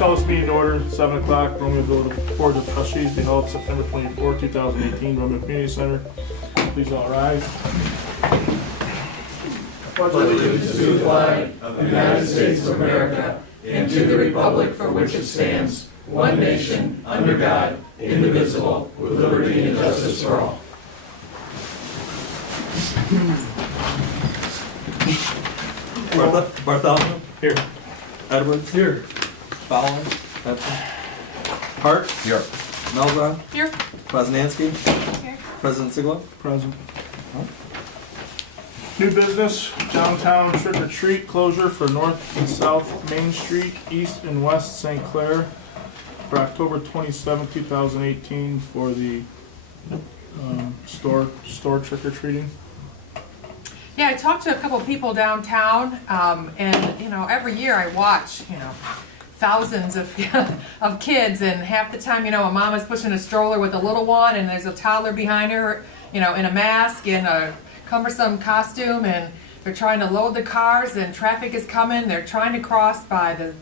call this meeting to order, 7 o'clock. Romeo Board of Trustees be held September 24, 2018, Romeo Community Center. Please all rise. Pledge allegiance to the flag of the United States of America and to the republic for which it stands, one nation, under God, indivisible, with liberty and justice for all. Bartholomew? Here. Edwards? Here. Fowler? Absent. Hart? Here. Melza? Here. Poznanski? Here. President Siglo? Present. New business, downtown trick or treat closure for North and South Main Street, East and West St. Clair for October 27, 2018 for the store trick or treating. Yeah, I talked to a couple of people downtown, and every year I watch, thousands of of kids, and half the time, a mom is pushing a stroller with a little one, and there's a toddler behind her, in a mask and a cumbersome costume, and they're trying to load the cars, and traffic is coming. They're trying to cross by the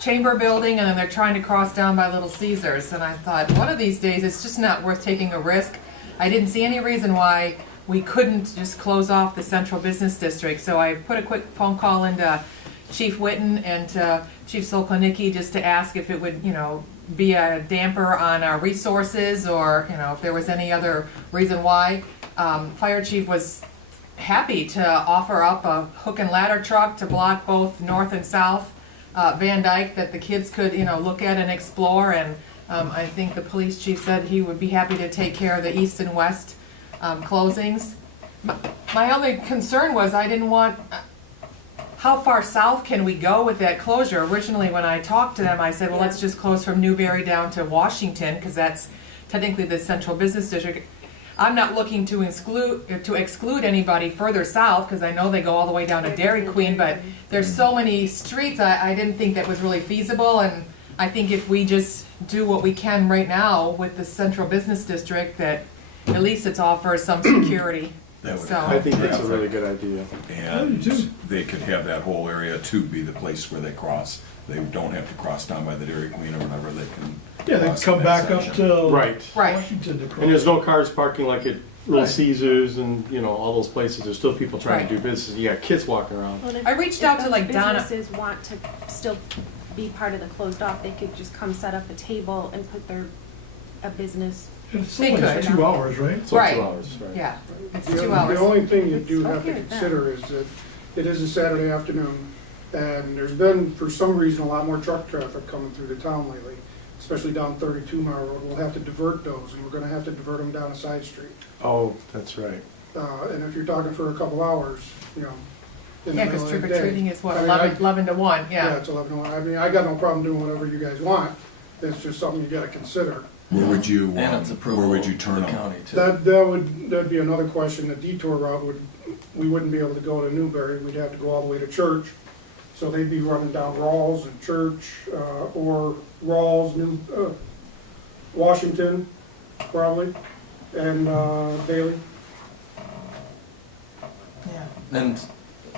Chamber building, and then they're trying to cross down by Little Caesars. And I thought, one of these days, it's just not worth taking a risk. I didn't see any reason why we couldn't just close off the Central Business District. So I put a quick phone call into Chief Witten and to Chief Solkonicki just to ask if it would, be a damper on our resources, or, if there was any other reason why. Fire Chief was happy to offer up a hook and ladder truck to block both north and south Van Dyke that the kids could, look at and explore. And I think the police chief said he would be happy to take care of the east and west closings. My only concern was I didn't want, how far south can we go with that closure? Originally, when I talked to them, I said, well, let's just close from Newberry down to Washington, because that's technically the Central Business District. I'm not looking to exclude anybody further south, because I know they go all the way down to Dairy Queen, but there's so many streets, I didn't think that was really feasible. And I think if we just do what we can right now with the Central Business District, that at least it offers some security. That would I think that's a really good idea. And they could have that whole area too be the place where they cross. They don't have to cross down by the Dairy Queen or whatever. They can. Yeah, they cross come in that back up section. to Right. Washington to cross. And there's no cars parking like at Little Right. Caesars and, all those places. There's still people trying to do business. You got kids walking around. Well, if- I reached out to, if like, those Donna- businesses want to still be part of the closed off, they could just come set up a table and put a business. It's They only could. 2 hours, right? It's like 2 Right. hours, right? Yeah, it's The 2 hours. only thing you do It's have okay to with that. consider is that it is a Saturday afternoon, and there's been, for some reason, a lot more truck traffic coming through the town lately, especially down 32 Mile Road. We'll have to divert those, and we're gonna have to divert them down a side street. Oh, that's right. And if you're talking for a couple hours, in the Yeah, middle because of the trick day. or treating is what, I mean, 11 to 1, Yeah, yeah. it's 11 to 1. I mean, I got no problem doing whatever you guys want. It's just something you gotta consider. Where would you? And it's approval Where would you of turn the them? county too. That'd be another question. The detour route we wouldn't be able to go to Newberry. We'd have to go all the way to Church. So they'd be running down Rawls and Church, or Rawls, Washington, probably, and Bailey. Yeah. And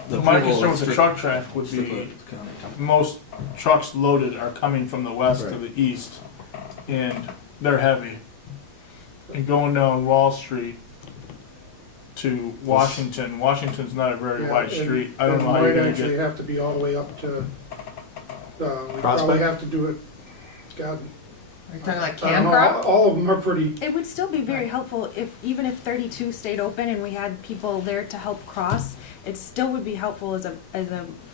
the My approval concern is with the truck traffic would strictly be with the county. most trucks loaded are coming from the west to Right. the east, and they're heavy. And going down Wall Street to Washington, Washington's not a very Yeah, wide and- street. I don't and know how you're might gonna actually get, have to be all the way up to, we probably Prospect? have to do it, God. You're talking like I don't know, Cancro? all of them are pretty, It would still be very helpful even if 32 stayed open and we had people there to help cross. It still would be helpful as a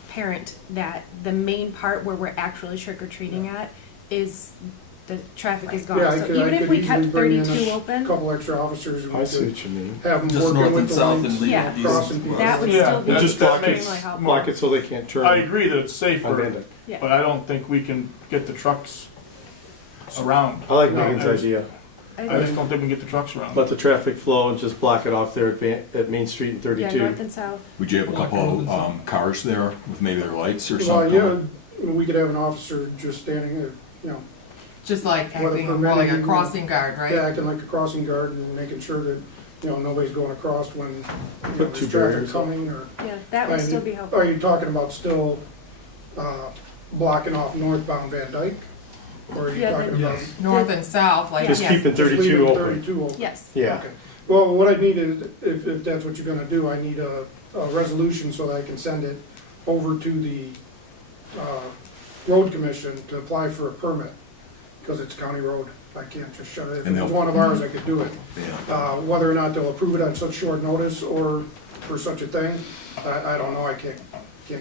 parent that the main part where we're actually trick or treating at is the traffic is gone. yeah, I So could even if we easily kept bring in 32 a open, couple extra officers. and I we see could what you mean. have them Just working north with and the south lanes. and leave Yeah. east Crossing and people. that would Yeah, still be it just that extremely makes helpful. block it so they can't turn. Uh, Oh, I agree that it's on safer, Van Dyke. Yeah. but I don't think we can get the trucks around. I like No, Megan's I was- idea. I I think- just don't think we can get the trucks around. Let the traffic flow and just block it off there at Main Street and Yeah, 32. north and south. Would you have a couple cars there with maybe their lights or Well, something? yeah, we could have an officer just standing there, Just like Weather acting more like a permitting, crossing guard, right? yeah, acting like a crossing guard and making sure that, nobody's going across when, Put there's two traffic barriers. coming or. Yeah, that would still be helpful. Are you talking about still, blocking off northbound Van Dyke? Or are you Yeah, talking about? North and south, like, Just yeah. keeping Just 32 leaving open. 32 open? Yes. Yeah. Okay. Well, what I need is, if that's what you're gonna do, I need a resolution so that I can send it over to the, road commission to apply for a permit, because it's county road. I can't just shut it. If And it was they'll- one of ours, I could do it. Yeah. Whether or not they'll approve it on such short notice or for such a thing, I don't know, I can't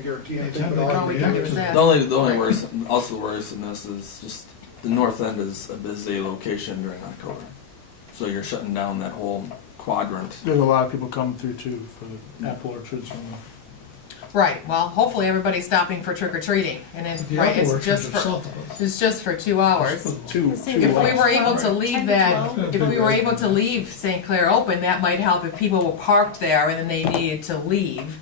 guarantee anything, but all All I we can can do do is is. ask. The only also worrisome is just the north end is a busy location during October. So you're shutting down that whole quadrant. There's a lot of people coming through too for the apple orchards and Right, well, hopefully everybody's stopping for trick or treating, and then, The right, apple it's orchards just are for, south of us. it's just for 2 hours. two. If If we were able to leave 10 to that, 12. if we were able to leave St. Clair open, that might help if people were parked there and then they needed to leave.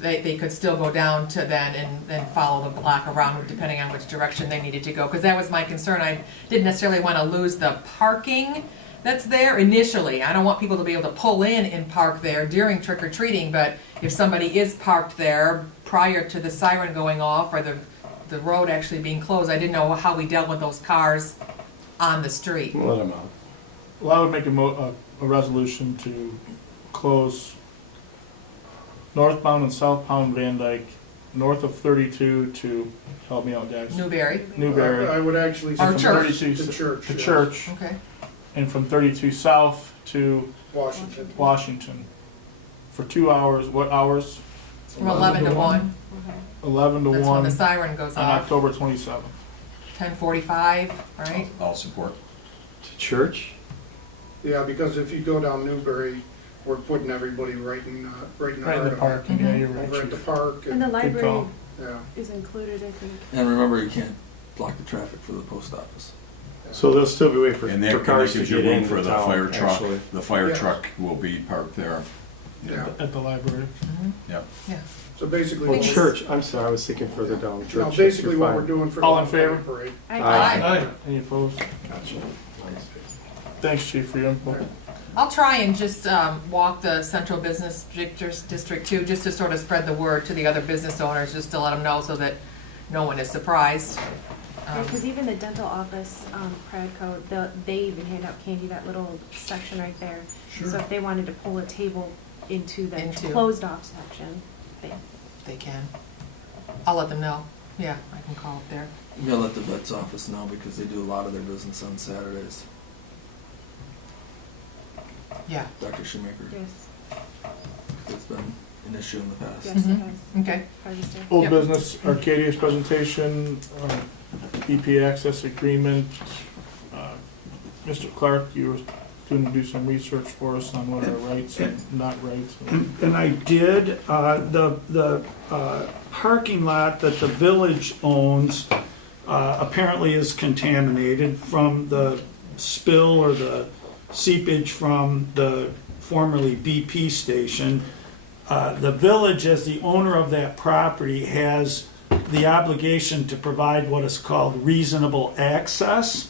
They could still go down to then and then follow the block around depending on which direction they needed to go. Cause that was my concern, I didn't necessarily wanna lose the parking that's there initially. I don't want people to be able to pull in and park there during trick or treating, but if somebody is parked there prior to the siren going off or the road actually being closed, I didn't know how we dealt with those cars on the street. Let them out. Well, I would make a resolution to close northbound and southbound Van Dyke, north of 32 to, help me out, guys. Newberry, Newberry. I would actually. Or say church. 32 To church. To yes. church, okay. and from 32 south to Washington. Washington. For 2 hours, what hours? From 11 to 1, 11 to that's when 1 the on siren goes off. October 27th. 10:45, right? I'll support. To church? Yeah, because if you go down Newberry, we're putting everybody right in the Right in heart the of it. park, yeah, you're right, Over at the Chief. park, And the and, library call. yeah. is included, I think. And remember, you can't block the traffic for the post office. So there'll still be way for And that kind of cars to gives you get room into for the town, fire truck. actually. The fire Yeah. truck will be parked there. Yeah. At the library. Yeah. So basically. Well, Thanks. church, I'm sorry, I was thinking further down, church. No, basically you're what fine. we're doing for. All the in favor? parade. I- Aye. Aye. Any opposed? Gotcha. Thanks, Chief, for your input. I'll try and just walk the central business district too, just to sort of spread the word to the other business owners, just to let them know so that no one is surprised. Because even the dental office, Pradco, they even hand out candy, that little section right there. So if they wanted to pull a table into the Into. closed off section, They can. I'll let them know. Yeah, I can call up there. You gotta let the vet's office know because they do a lot of their business on Saturdays. Yeah. Dr. Shoemaker, yes, it's been an issue in the past. yes, it Mhm. has. Okay. Parties do. Old Yep. business, Arcadia's presentation, EP access agreement. Mr. Clark, you were going to do some research for us on what are rights and not rights. And I did, the parking lot that the village owns apparently is contaminated from the spill or the seepage from the formerly BP station. The village, as the owner of that property, has the obligation to provide what is called reasonable access.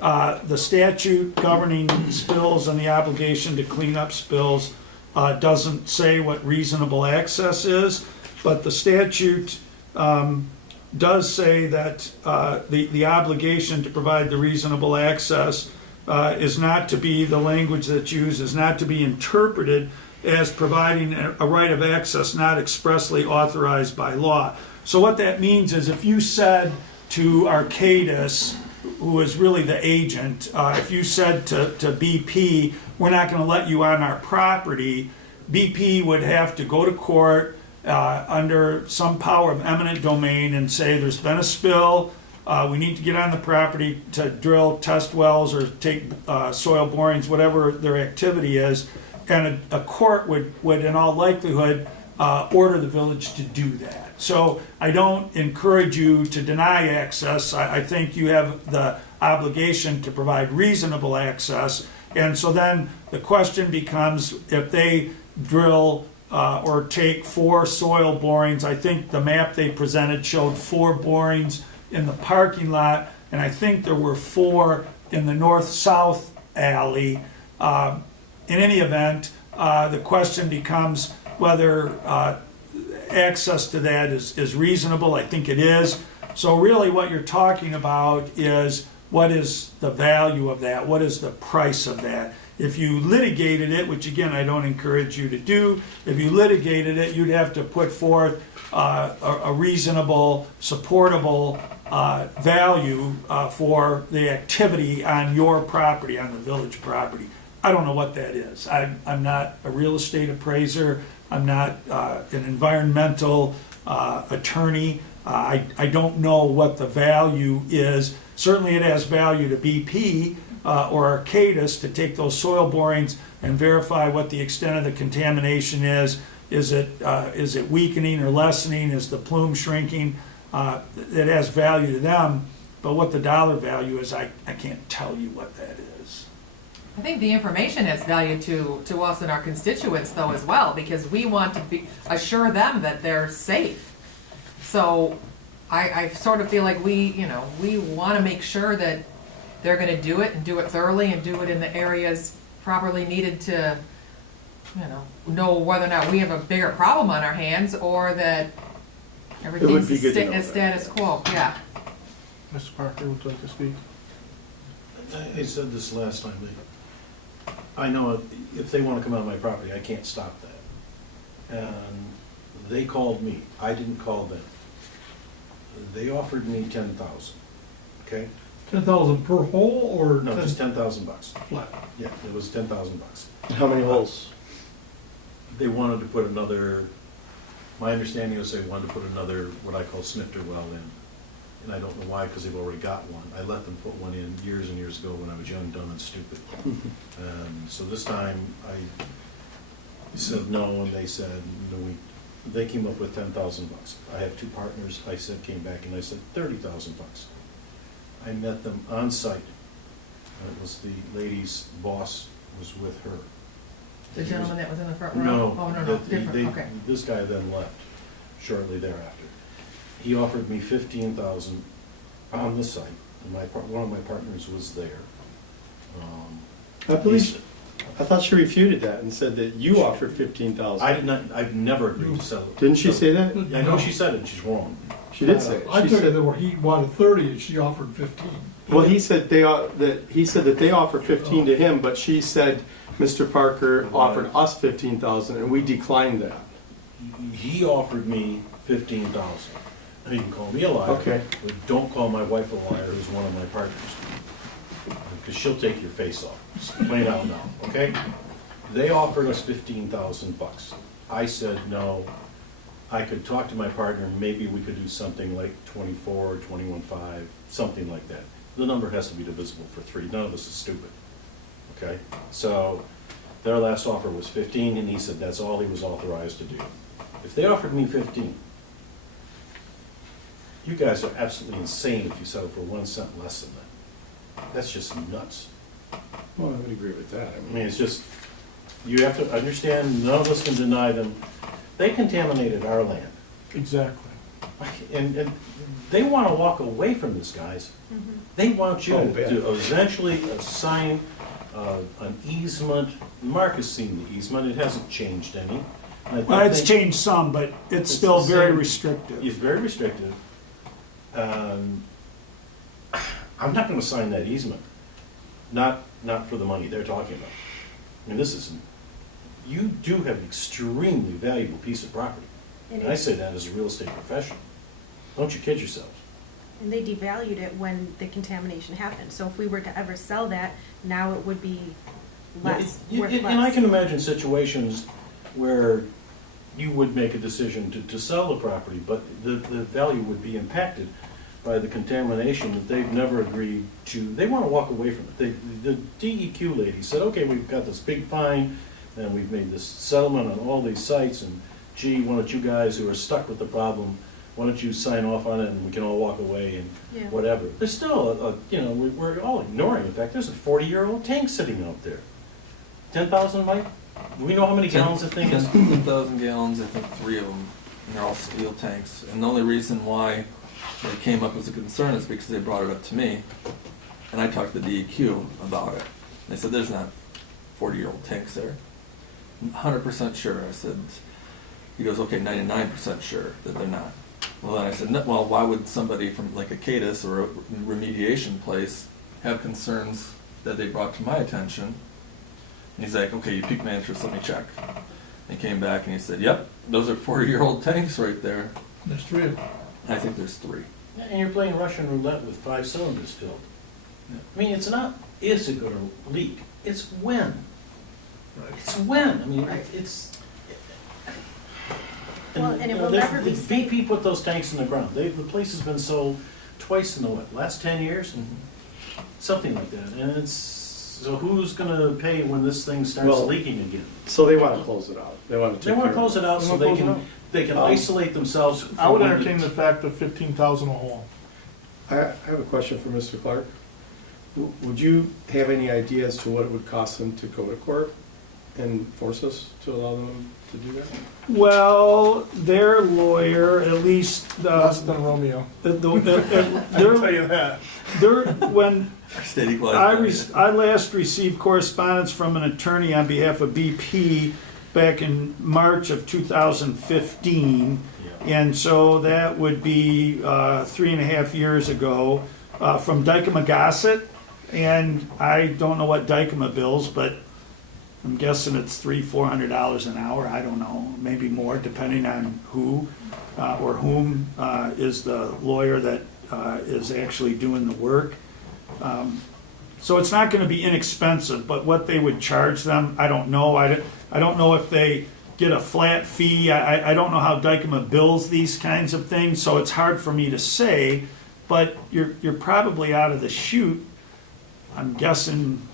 The statute governing spills and the obligation to clean up spills doesn't say what reasonable access is, but the statute does say that the obligation to provide the reasonable access is not to be, the language that's used is not to be interpreted as providing a right of access not expressly authorized by law. So what that means is if you said to Arcadis, who is really the agent, if you said to BP, we're not going to let you on our property, BP would have to go to court under some power of eminent domain and say there's been a spill, we need to get on the property to drill test wells or take soil borings, whatever their activity is, and a court would in all likelihood order the village to do that. So I don't encourage you to deny access. I think you have the obligation to provide reasonable access. And so then the question becomes, if they drill or take 4 soil borings, I think the map they presented showed 4 borings in the parking lot, and I think there were 4 in the north-south alley. In any event, the question becomes whether access to that is reasonable. I think it is. So really what you're talking about is what is the value of that? What is the price of that? If you litigated it, which again, I don't encourage you to do, if you litigated it, you'd have to put forth a reasonable, supportable value for the activity on your property, on the village property. I don't know what that is. I'm not a real estate appraiser. I'm not an environmental attorney. I don't know what the value is. Certainly it has value to BP or Arcadis to take those soil borings and verify what the extent of the contamination is. Is it weakening or lessening? Is the plume shrinking? It has value to them, but what the dollar value is, I can't tell you what that is. I think the information has value to us and our constituents though as well, because we want to assure them that they're safe. So I sort of feel like we want to make sure that they're going to do it and do it thoroughly and do it in the areas properly needed to, know whether or not we have a bigger problem on our hands or that everything's be good to know that, status quo. Yeah. Mr. Parker, would you like to speak? I said this last time, I know if they want to come on my property, I can't stop that. And they called me, I didn't call them. They offered me 10,000, okay? 10,000 per hole or? No, just 10,000 bucks. Flat. Yeah, it was 10,000 bucks. How many holes? They wanted to put another, my understanding was they wanted to put another, what I call snifter well in. And I don't know why, because they've already got one. I let them put one in years and years ago when I was young, dumb, and stupid. So this time I said no, and they said, they came up with 10,000 bucks. I have two partners, I said, came back and I said 30,000 bucks. I met them on site. It was the lady's boss was with her. The gentleman that was in the front row? No. Oh, no, different, okay. This guy then left shortly thereafter. He offered me 15,000 on the site, and one of my partners was there. I thought she refuted that and said that you offered 15,000. I did not. I've never agreed to sell it. Didn't she say that? I know she said it. She's wrong. She did say it. I She took said- it that he wanted 30 and she offered 15. Well, he said that they offered 15 to him, but she said Mr. Parker offered us 15,000 and we declined that. He offered me 15,000. And you can call me a liar, Okay. but don't call my wife a liar, who's one of my partners, because she'll take your face off. Just plain out now, okay? They offered us 15,000 bucks. I said no. I could talk to my partner. Maybe we could do something like 24 or 21.5, something like that. The number has to be divisible for 3. None of this is stupid. Okay? So their last offer was 15, and he said that's all he was authorized to do. If they offered me 15, you guys are absolutely insane if you settle for 1 cent less than that. That's just nuts. Well, I would agree with that. I mean, it's just, you have to understand, none of us can deny them. They contaminated our land. Exactly. And they want to walk away from this, guys. They want you to eventually assign an easement. Mark has seen the easement. It hasn't changed any. Well, it's changed some, but it's still the very same. restrictive. It's very restrictive. I'm not going to sign that easement. Not for the money they're talking about. I mean, this isn't. You do have an extremely valuable piece of property. And I say that as a real estate professional. Don't you kid yourselves. And they devalued it when the contamination happened. So if we were to ever sell that, now it would be less, worth less. And I can imagine situations where you would make a decision to sell the property, but the value would be impacted by the contamination that they've never agreed to. They want to walk away from it. The DEQ lady said, okay, we've got this big fine, and we've made this settlement on all these sites, and gee, why don't you guys who are stuck with the problem, why don't you sign off on it and we can all walk away and whatever. There's still, we're all ignoring the fact there's a 40-year-old tank sitting out there. 10,000, Mike? Do we know how many gallons the thing is? 10,000 gallons, I think 3 of them, and they're all steel tanks. And the only reason why it came up as a concern is because they brought it up to me, and I talked to the DEQ about it. They said there's not 40-year-old tanks there. 100% sure. I said, he goes, okay, 99% sure that they're not. Well, then I said, no, well, why would somebody from like a CADIS or a remediation place have concerns that they brought to my attention? And he's like, okay, you piqued my interest, let me check. And he came back and he said, yep, those are 40-year-old tanks right there. There's three of them. I think there's 3. And you're playing Russian roulette with 5 cylinders filled. Yeah. I mean, it's not is it going to leak, it's when. It's when. I mean, it's. Well, and it you know, will never be BP put those tanks in the ground. The place has been sold twice in the last 10 years, something like that. And it's so who's going to pay when this thing starts Well, leaking again? So they want to close it out. They want to They take want to care of close it out so they can isolate themselves. I would from when entertain the fact of 15,000 a hole. I have a question for Mr. Clark. Would you have any idea as to what it would cost them to go to court and force us to allow them to do that? Well, their lawyer, at least, Less than Romeo. I can tell their, you that. when State equalized. I last received correspondence from an attorney on behalf of BP back in March of 2015, and so that would be 3.5 years ago, from Dykema Gossett, and I don't know what Dykema bills, but I'm guessing it's $300-400 an hour. I don't know, maybe more, depending on who or whom is the lawyer that is actually doing the work. So it's not going to be inexpensive, but what they would charge them, I don't know. I don't know if they get a flat fee. I don't know how Dykema bills these kinds of things, so it's hard for me to say. But you're probably out of the chute, I'm guessing,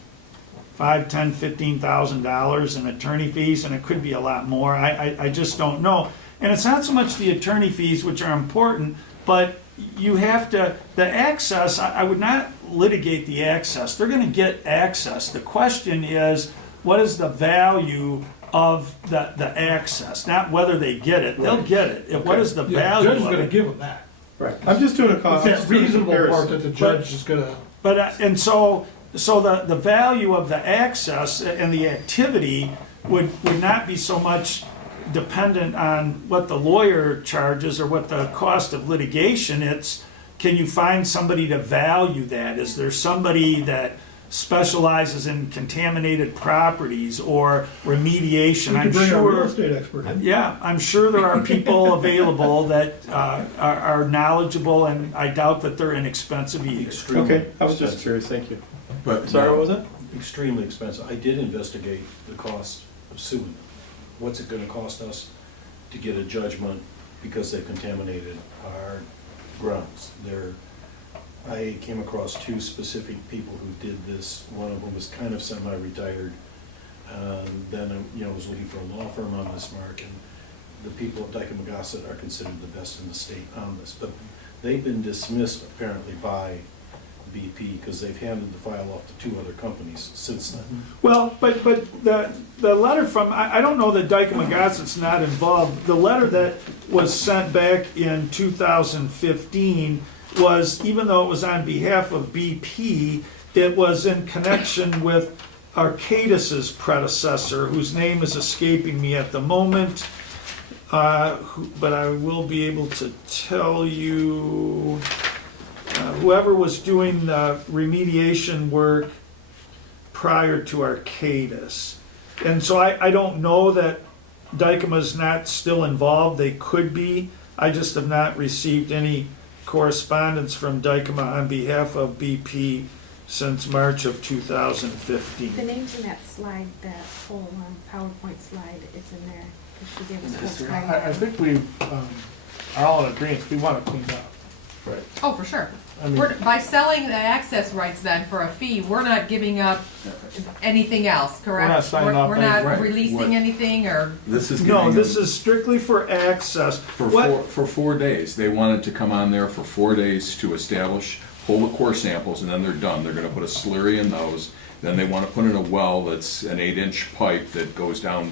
$5,000, $10,000, $15,000 in attorney fees, and it could be a lot more. I just don't know. And it's not so much the attorney fees, which are important, but you have to, the access, I would not litigate the access. They're going to get access. The question is, what is the value of the access? Not whether they get it. They'll get it. What is the Yeah, value the judge is of gonna it? give them that. Right. I'm just doing a cost. It's that reasonable part comparison. that the judge is gonna, But, and so the value of the access and the activity would not be so much dependent on what the lawyer charges or what the cost of litigation. It's, can you find somebody to value that? Is there somebody that specializes in contaminated properties or remediation? we I'm could bring our real sure. estate expert in. Yeah, I'm sure there are people available that are knowledgeable, and I doubt that they're inexpensive either. Okay, I was just curious, thank you. But Sorry, now- what was it? Extremely expensive. I did investigate the cost of suing them. What's it gonna cost us to get a judgment because they've contaminated our grounds? I came across 2 specific people who did this. One of them was kind of semi-retired. Then, was looking for a law firm on this mark, and the people at Dykema Gossett are considered the best in the state on this. But they've been dismissed apparently by BP because they've handed the file off to 2 other companies since then. Well, but the letter from, I don't know that Dykema Gossett's not involved. The letter that was sent back in 2015 was, even though it was on behalf of BP, it was in connection with Arcadis's predecessor, whose name is escaping me at the moment, but I will be able to tell you. Whoever was doing the remediation work prior to Arcadis. And so I don't know that Dykema's not still involved. They could be. I just have not received any correspondence from Dykema on behalf of BP since March of 2015. The name's in that slide, that whole PowerPoint slide, it's in there. 'Cause she gave us a whole I timeline. think we are all in agreement. We want it cleaned up. Right. Oh, for sure. I mean, By selling the access rights then for a fee, we're not giving up anything else, correct? We're not signing off We're anything. not Right. releasing What- anything, or, This is No, giving this them is strictly for access. for What- for 4 days. They wanted to come on there for 4 days to establish, pull the core samples, and then they're done. They're gonna put a slurry in those. Then they wanna put in a well that's an 8-inch pipe that goes down,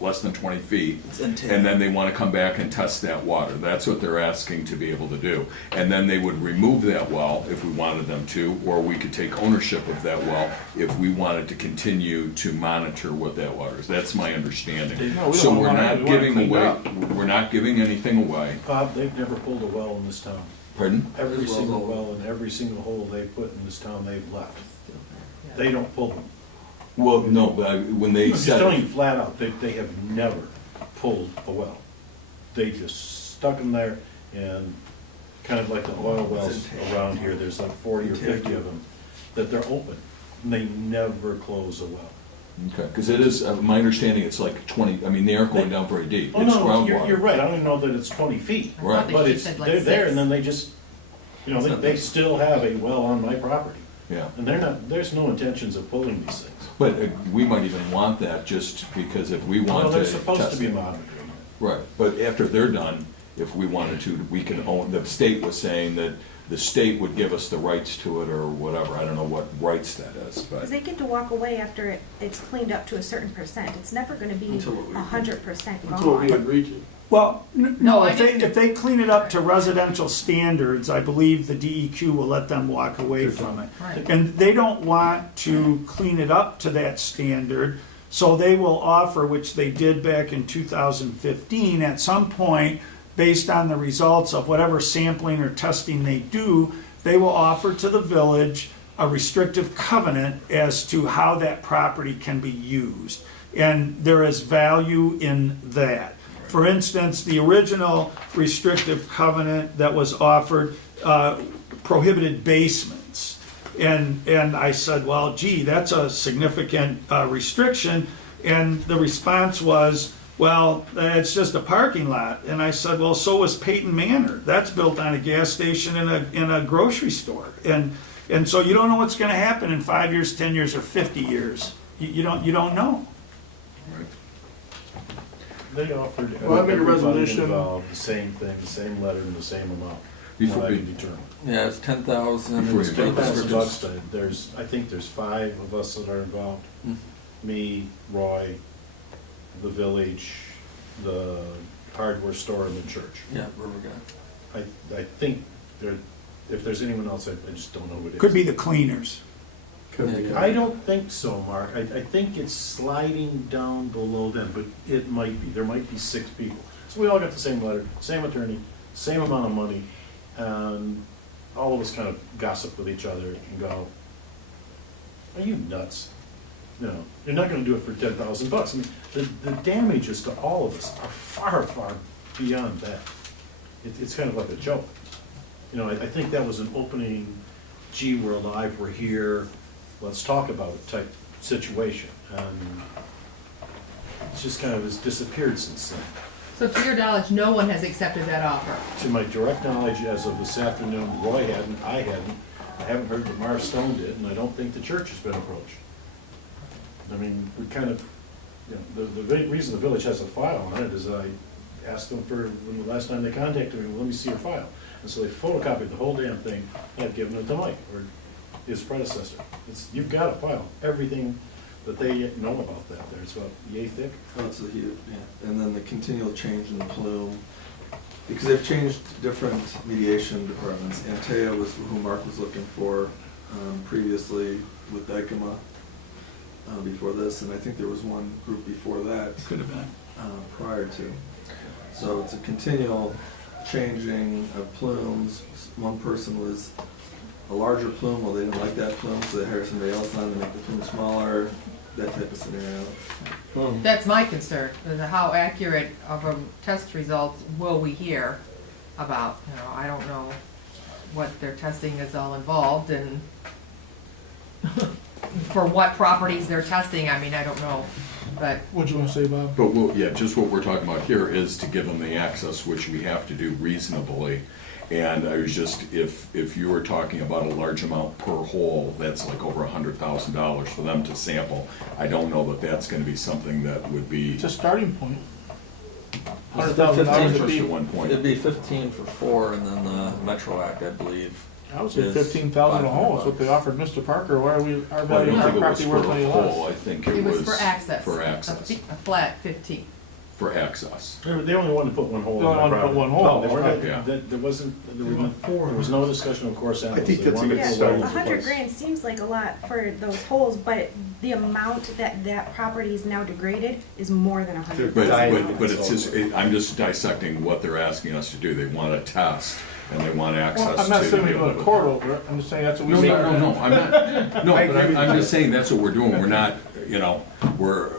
less than 20 feet. It's intake. And then they want to come back and test that water. That's what they're asking to be able to do. And then they would remove that well if we wanted them to, or we could take ownership of that well if we wanted to continue to monitor what that water is. That's my understanding. No, we So don't we're want it. not We want it giving cleaned away, up. we're not giving anything away. Bob, they've never pulled a well in this town. Pardon? Every As well as single all- well and every single hole they put in this town, they've left. They don't pull them. Well, no, but when they I'm just telling you said, flat out, they have never pulled a well. They just stuck them there, and kind of like the oil wells around here, there's like 40 or 50 of them, that they're open, and they never close a well. okay, because it is, my understanding, it's like 20, I mean, they aren't going down very deep. Oh, It's no, you're groundwater. right, I don't even know that it's 20 feet. I thought Right. that But she it's, said like they're there, 6. and then they just, you know, they still have a well on my property. Yeah. And there's no intentions of pulling these things. But we might even want that just because if we want Well, to they're supposed to test be it. monitoring it. Right, but after they're done, if we wanted to, we can own, the state was saying that the state would give us the rights to it or whatever. I don't know what rights that is, but. Because they get to walk away after it's cleaned up to a certain percent. It's never gonna be Until what we agree. 100% Until we gone. agree to. Well, no, I if they, didn't- if they clean it up to residential standards, I believe the DEQ will let them walk away from it. Right. And they don't want to clean it up to that standard, so they will offer, which they did back in 2015, at some point, based on the results of whatever sampling or testing they do, they will offer to the village a restrictive covenant as to how that property can be used. And there is value in that. For instance, the original restrictive covenant that was offered prohibited basements. And I said, well, gee, that's a significant restriction. And the response was, well, it's just a parking lot. And I said, well, so is Peyton Manor. That's built on a gas station and a grocery store. And so you don't know what's going to happen in 5 years, 10 years, or 50 years. You don't know. They offered Well, I make a everybody resolution. involved the same thing, the same letter, and the same amount. Before What I we- can determine. Yeah, it's 10,000. Before It's you for go the back to descriptions. There's, I think there's 5 of us that are involved. Mm. Me, Roy, the village, the hardware store, and the church. Yeah, River Guy. I think there, if there's anyone else, I just don't know who it is. Could be the cleaners. I don't think so, Mark. I think it's sliding down below them, but it might be. There might be 6 people. So we all got the same letter, same attorney, same amount of money, and all of us kind of gossip with each other and go, are you nuts? No, you're not gonna do it for $10,000. I mean, the damages to all of us are far, far beyond that. It's kind of like a joke. You know, I think that was an opening, gee, we're alive, we're here, let's talk about it type situation. And it's just kind of has disappeared since then. So to your knowledge, no one has accepted that offer? To my direct knowledge, as of this afternoon, Roy hadn't, I hadn't. I haven't heard that Marv Stone did, and I don't think the church has been approached. I mean, we kind of, you know, the reason the village has a file on it is I asked them for, when the last time they contacted me, well, let me see your file. And so they photocopied the whole damn thing, and I've given it to Mike, or his predecessor. You've got a file, everything that they know about that there. It's about yay thick. Oh, it's a huge, yeah. And then the continual change in the plume, because they've changed different mediation departments. Antea was who Mark was looking for previously with Dykema before this, and I think there was one group before that Could have been. prior to. So it's a continual changing of plumes. One person was a larger plume, well, they didn't like that plume, so they hired somebody else on to make the plume smaller, that type of scenario. That's my concern, is how accurate of a test results will we hear about? You know, I don't know what their testing is all involved and for what properties they're testing, I mean, I don't know, but. What'd you want to say, Bob? But yeah, just what we're talking about here is to give them the access, which we have to do reasonably. And I was just, if you were talking about a large amount per hole, that's like over $100,000 for them to sample. I don't know that that's gonna be something that would be It's a starting point. It's $100,000 15 would be. for 1 point. It'd be 15 for 4, and then the Metro Act, I believe, I would say is $15,000 a hole, is what $500. they offered Mr. Parker, why are we, our Well, I value don't of think it was property for worth a any pole, less? I think It was for access. For A access, a flat 15. for access. They only wanted to put one hole They in only the wanted to put property. one hole. Oh, we're not- Yeah. there wasn't, there They want four. was no discussion of course I animals. think They that's a wanted good to Yeah, start. go with 100 what's- grand seems like a lot for those holes, but the amount that that property is now degraded is more than 100. But it's just, I'm just dissecting what they're asking us to do. They want a test and they want access to. Well, I'm not saying we be go able to to- court over it, I'm just saying that's what we No, started. no, I'm not, no, but I'm just saying that's what we're doing. We're not, we're,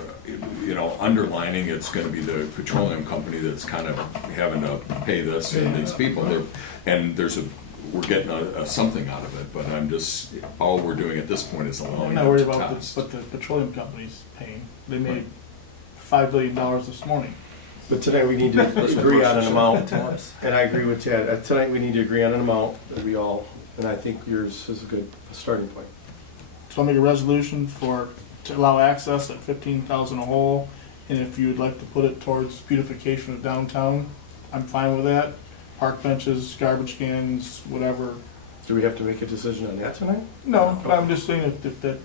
underlining it's gonna be the petroleum company that's kind of having to pay this and these people. And we're getting something out of it, but I'm just, all we're doing at this point is I'm allowing not them worried to about test. what the petroleum company's paying, they made $5 billion this morning. But tonight we need to agree on an amount, Twice. and I agree with Chad. Tonight we need to agree on an amount that we all, and I think yours is a good starting point. So I'll make a resolution to allow access at 15,000 a hole, and if you would like to put it towards beautification of downtown, I'm fine with that. Park benches, garbage cans, whatever. Do we have to make a decision on that tonight? No, but I'm just saying if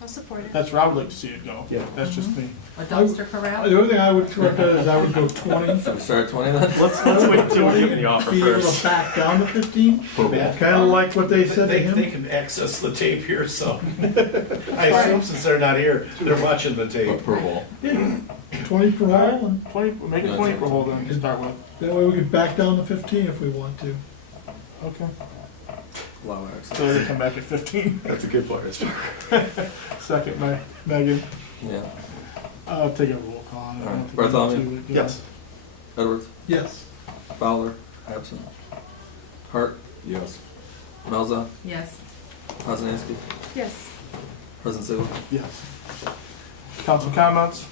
I'll support it. that's where I would like to see it go. Yeah. That's just me. A dumpster corral? The only thing I would correct that is I would go 20. Should we start at 20 then? Let's wait until we give the offer Be able first. to back down to 15. Yeah. Kind of like what they said to They him. can access the tape here, so. I assume since they're not here, they're watching the tape. But per hole. 20 per hole, and 20, make it 20 per hole then to start with. that way we could back down to 15 if we want to. Okay. Allow access. So they come back at 15. That's a good point, Mr. Second by Megan. Yeah. I'll take a roll call on it. I don't think we need Bartholomew? to, but, Yes. Edwards, Yes. Fowler, absent. Hart, Yes. Melza, Yes. Poznanski, Yes. President Sigel. Yes. Council comments?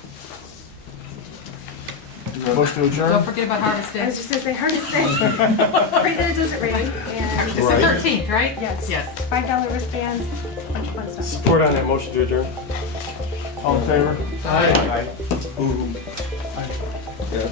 Is there a motion to adjourn? Don't forget about Harvest I was Day. just gonna say harvest day. Right there, does it rain? And It's the 13th, right? yes. Yes. $5 wristbands, bunch of fun stuff. Support on that motion to adjourn? All in favor? Aye. Yeah.